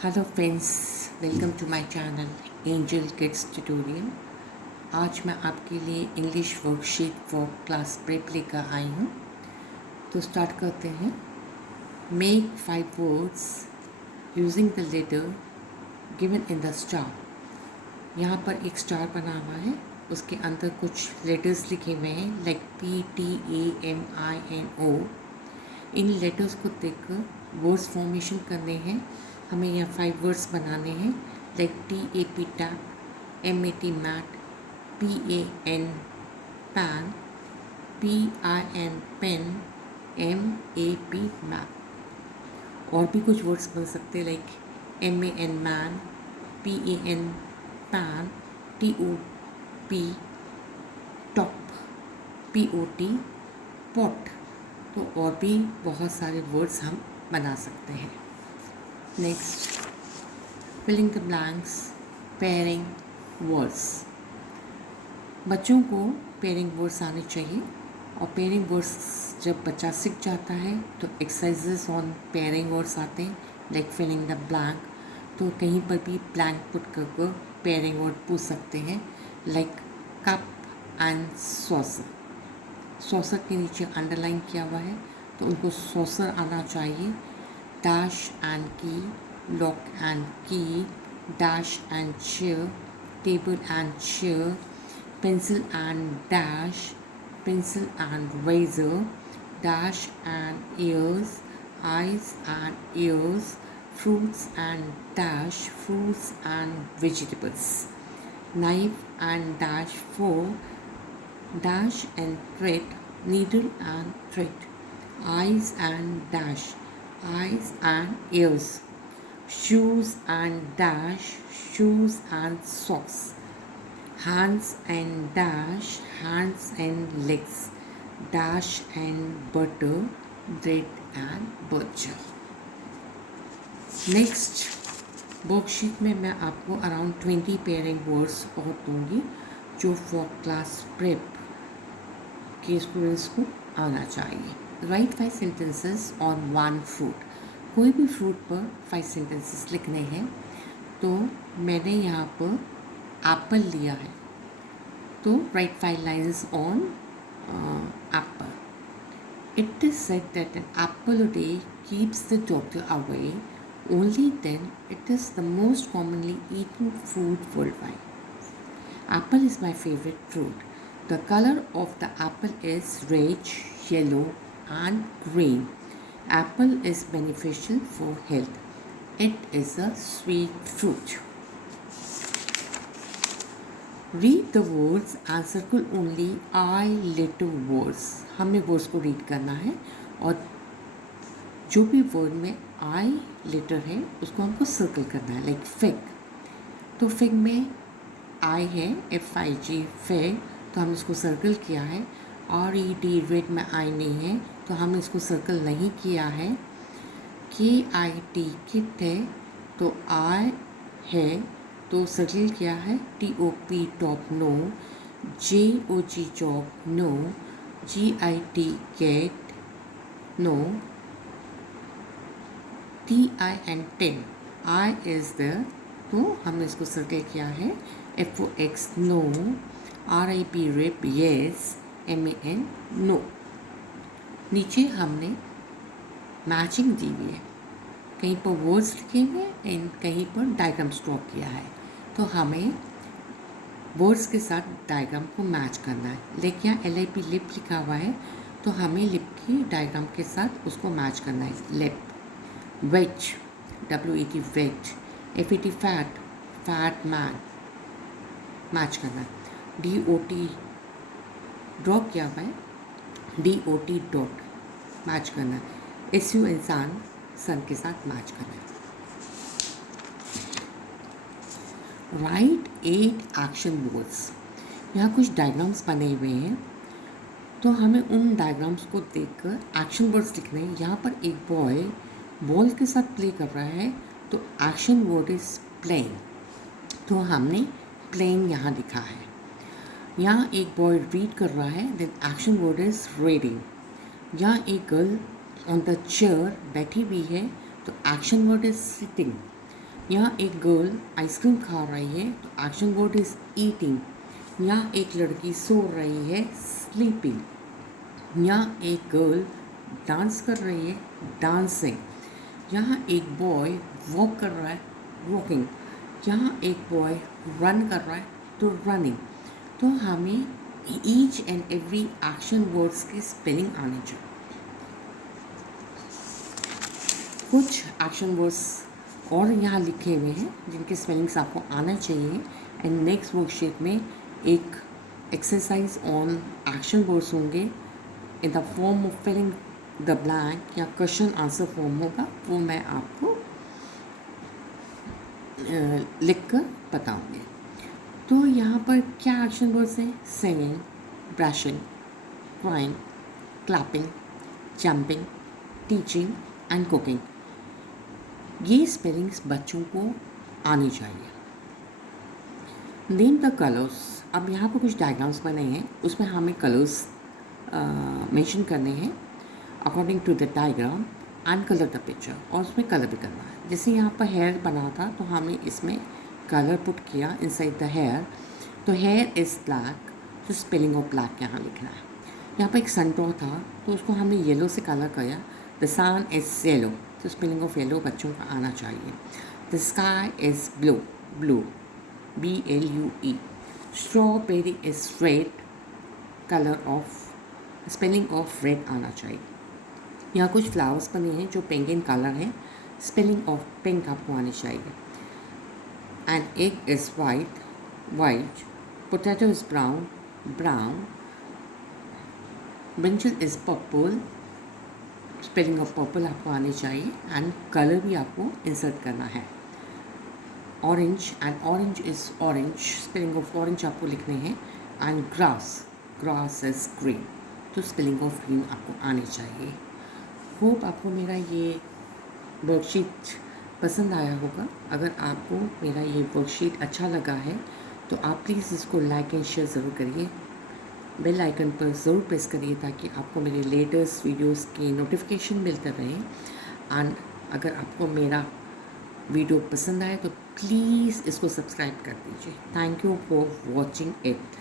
Hello friends, welcome to my channel Angel Kids Tutorial. आज मैं आपके लिए English worksheet for class prep लेकर आई हूँ। तो स्टार्ट करते हैं। Make 5 words using the letter given in the star. यहाँ पर एक स्टार बना हुआ है, उसके अंदर कुछ लेटर्स लिखे हुए हैं लाइक PTAMINO। इन लेटर्स को देखकर वर्ड्स फॉर्मेशन करने हैं। हमें यहाँ 5 वर्ड्स बनाने हैं like TAP tap, MAT mat, PAN pan, PIN pen, MAP map. और भी कुछ वर्ड्स बन सकते हैं like MAN man, PAN pan, TOP top, POT pot. तो और भी बहुत सारे वर्ड्स हम बना सकते हैं। Next, filling the blanks, pairing words. बच्चों को पेयरिंग वर्ड्स आने चाहिए, और पेयरिंग वर्ड्स जब बच्चा सीख जाता है तो एक्सरसाइजेस ऑन पेयरिंग वर्ड्स आते हैं लाइक फिलिंग द ब्लैंक। तो कहीं पर भी ब्लैंक पुट कर पेयरिंग वर्ड पूछ सकते हैं like cup and saucer. Saucer के नीचे अंडरलाइन किया हुआ है तो उनको सॉसर आना चाहिए। डैश एंड की, लॉक एंड की, dash and chair, table and chair, pencil and dash, pencil and razor, dash and ears, eyes and ears, fruits and dash, fruits and vegetables, knife and dash fork, dash and thread, needle and thread, eyes and dash, eyes and ears, shoes and dash, shoes and socks, hands and dash, hands and legs, dash and butter, bread and butcher। Next worksheet में मैं आपको around 20 pairing words और दूंगी जो for class prep के students को आना चाहिए। Right 5 sentences on 1 fruit. कोई भी फ्रूट पर 5 सेंटेंसेस लिखने हैं। तो मैंने यहाँ पर एप्पल लिया है, तो write 5 lines on apple. It is said that an apple a day keeps the doctor away, only then it is the most commonly eaten food worldwide. Apple is my favourite fruit. The colour of the apple is red, yellow and green. Apple is beneficial for health. It is a sweet fruit. Read the words and circle only I letter words. हमने words को read करना है और जो भी word में आई letter है उसको हमको सर्कल करना है लाइक फिग। तो फिग में आई है, FIG फिग, तो हमने इसको सर्कल किया है। RED रेड में आई नहीं है तो हमने इसको सर्कल नहीं किया है। KIT किट है तो आई है तो सर्कल किया है। TOP top no, JOG job no, GIT get no, TIN tin I is there तो हमने इसको सर्कल किया है। FOX no, RIP rip yes, MAN no. नीचे हमने मैचिंग दी हुई है, कहीं पर वर्ड्स लिखे हुए हैं एंड कहीं पर डायग्राम्स ड्रॉ किया है। तो हमें वर्ड्स के साथ डायग्राम को मैच करना है। लेकिन यहाँ LIP लिप लिखा हुआ है तो हमें लिप की डायग्राम के साथ उसको मैच करना है। Lip. Wedge, WET wedge. FET fat, fat man, match करना है। DOT ड्रॉ किया हुआ है, DOT डॉट मैच करना है। SU इंसान, सन के साथ मैच करना है। Right 8 action words. यहाँ कुछ डायग्राम्स बने हुए हैं तो हमें उन डायग्राम्स को देखकर एक्शन वर्ड्स लिखने हैं। यहाँ पर एक बॉय बॉल के साथ प्ले कर रहा है तो एक्शन वर्ड इज प्लेइंग, तो हमने प्लेइंग यहाँ लिखा है। यहाँ एक बॉय रीड कर रहा है then action word is reading. यहाँ एक गर्ल ऑन द चेयर बैठी हुई है तो एक्शन वर्ड इज सिटिंग। यहाँ एक गर्ल आइसक्रीम खा रही है तो एक्शन वर्ड इज ईटिंग। यहाँ एक लड़की सो रही है, स्लीपिंग। यहाँ एक गर्ल डांस कर रही है, डांसिंग। यहाँ एक बॉय वॉक कर रहा है, वॉकिंग। यहाँ एक बॉय रन कर रहा है तो रनिंग। तो हमें each and every action words की स्पेलिंग आनी चाहिए। कुछ एक्शन वर्ड्स और यहाँ लिखे हुए हैं जिनके स्पेलिंग्स आपको आना चाहिए। एंड नेक्स्ट वर्कशीट में एक एक्सरसाइज ऑन एक्शन वर्ड्स होंगे in the form of filling the blank, या क्वेश्चन आंसर फॉर्म होगा, वो मैं आपको लिख कर बताऊँगी। तो यहाँ पर क्या एक्शन वर्ड्स हैं? Singing, brushing, crying, clapping, jumping, teaching and cooking. ये स्पेलिंग्स बच्चों को आनी चाहिए। Name the colours. अब यहाँ पर कुछ डायग्राम्स बने हैं, उसमें हमें कलर्स मेंशन करने हैं according to the diagram and colour the picture, और उसमें कलर भी करना है। जैसे यहाँ पर हेयर बना था तो हमने इसमें कलर पुट किया इनसाइड द हेयर, तो हेयर इज़ ब्लैक, तो स्पेलिंग ऑफ ब्लैक यहाँ लिखना है। यहाँ पर एक सनटॉ था तो उसको हमने येलो से कलर किया, द सन इज़ येलो, तो स्पेलिंग ऑफ येलो बच्चों का आना चाहिए। The sky is blue, blue, BLUE। Strawberry is red, colour of, spelling of red आना चाहिए। यहाँ कुछ फ्लावर्स बने हैं जो पिंक इन कलर हैं, स्पेलिंग ऑफ पिंक आपको आनी चाहिए। And egg is white, white. Potato is brown, brown. Brinjal is purple, spelling of purple आपको आनी चाहिए। एंड कलर भी आपको इंसर्ट करना है। Orange, and orange is orange, spelling of orange आपको लिखने हैं। And grass, grass is green, तो स्पेलिंग ऑफ ग्रीन आपको आनी चाहिए। होप आपको मेरा ये वर्कशीट पसंद आया होगा। अगर आपको मेरा ये वर्कशीट अच्छा लगा है तो आप प्लीज़ इसको लाइक एंड शेयर ज़रूर करिए। बेल आइकन पर ज़रूर प्रेस करिए ताकि आपको मेरे लेटेस्ट वीडियोस की नोटिफिकेशन मिलते रहे। एंड अगर आपको मेरा वीडियो पसंद आए तो प्लीज़ इसको सब्सक्राइब कर दीजिए। Thank you for watching it.